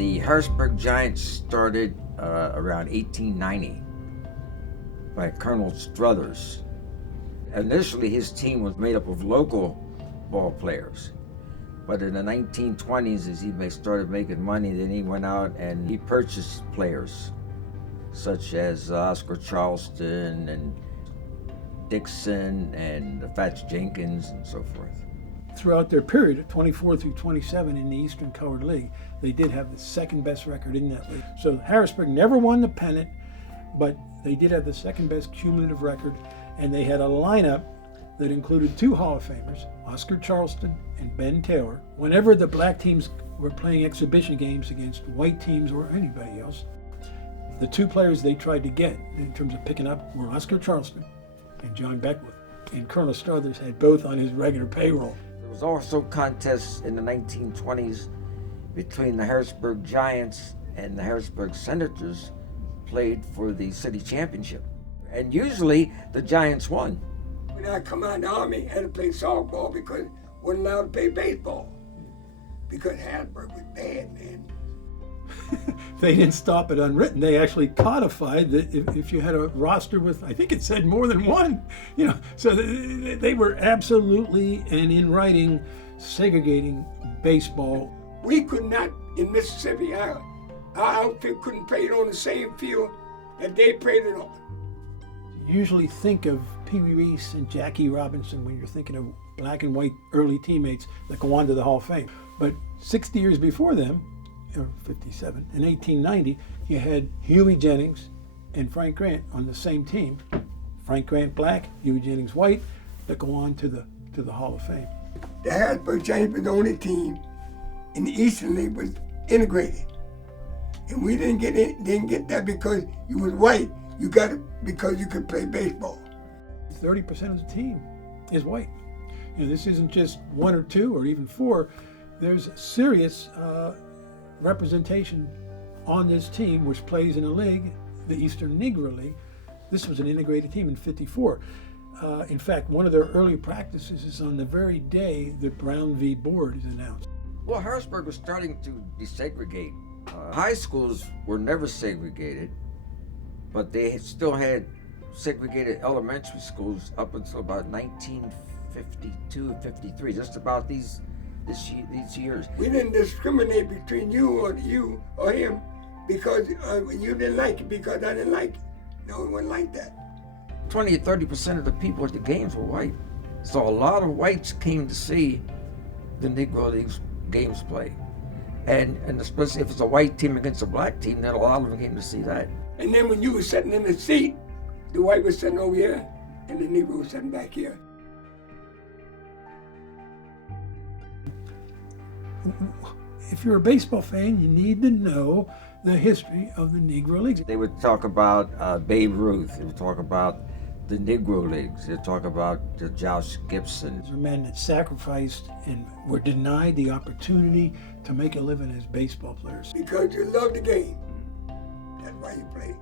The Harrisburg Giants started around 1890 by Colonel Struthers. Initially, his team was made up of local ball players. But in the 1920s, as he started making money, then he went out and he purchased players such as Oscar Charleston and Dixon and Fats Jenkins and so forth. Throughout their period of 24 through 27 in the Eastern Colored League, they did have the second best record in that league. So Harrisburg never won the pennant, but they did have the second best cumulative record, and they had a lineup that included two Hall of Famers, Oscar Charleston and Ben Taylor. Whenever the black teams were playing exhibition games against white teams or anybody else, the two players they tried to get in terms of picking up were Oscar Charleston and John Beckwith. And Colonel Struthers had both on his regular payroll. There was also contests in the 1920s between the Harrisburg Giants and the Harrisburg Senators played for the city championship. And usually the Giants won. When I come out of the Army, I had to play softball because I wasn't allowed to play baseball. Because Harrisburg was bad, man. They didn't stop it unwritten. They actually codified that if you had a roster with, I think it said more than one, so they were absolutely and in writing segregating baseball. We could not, in Mississippi, our outfit couldn't play it on the same field that they played it on. You usually think of Pee Wee Reese and Jackie Robinson when you're thinking of black and white early teammates that go on to the Hall of Fame. But 60 years before them, or 57, in 1890, you had Huey Jennings and Frank Grant on the same team. Frank Grant black, Huey Jennings white, that go on to the Hall of Fame. The Harrisburg Giants was the only team in the Eastern League was integrated. And we didn't get that because you was white. You got it because you could play baseball. 30% of the team is white. This isn't just one or two or even four. There's serious representation on this team, which plays in a league, the Eastern Negro League. This was an integrated team in '54. In fact, one of their early practices is on the very day that Brown v. Board is announced. Well, Harrisburg was starting to desegregate. High schools were never segregated, but they still had segregated elementary schools up until about 1952, 53, just about these years. We didn't discriminate between you or him because you didn't like it because I didn't like it. No, it wasn't like that. 20 to 30% of the people at the games were white. So a lot of whites came to see the Negro Leagues games play. And especially if it's a white team against a black team, then a lot of them came to see that. And then when you were sitting in the seat, the white was sitting over here and the Negro was sitting back here. If you're a baseball fan, you need to know the history of the Negro Leagues. They would talk about Babe Ruth. They would talk about the Negro Leagues. They would talk about Josh Gibson. These are men that sacrificed and were denied the opportunity to make a living as baseball players. Because you love the game. That's why you play.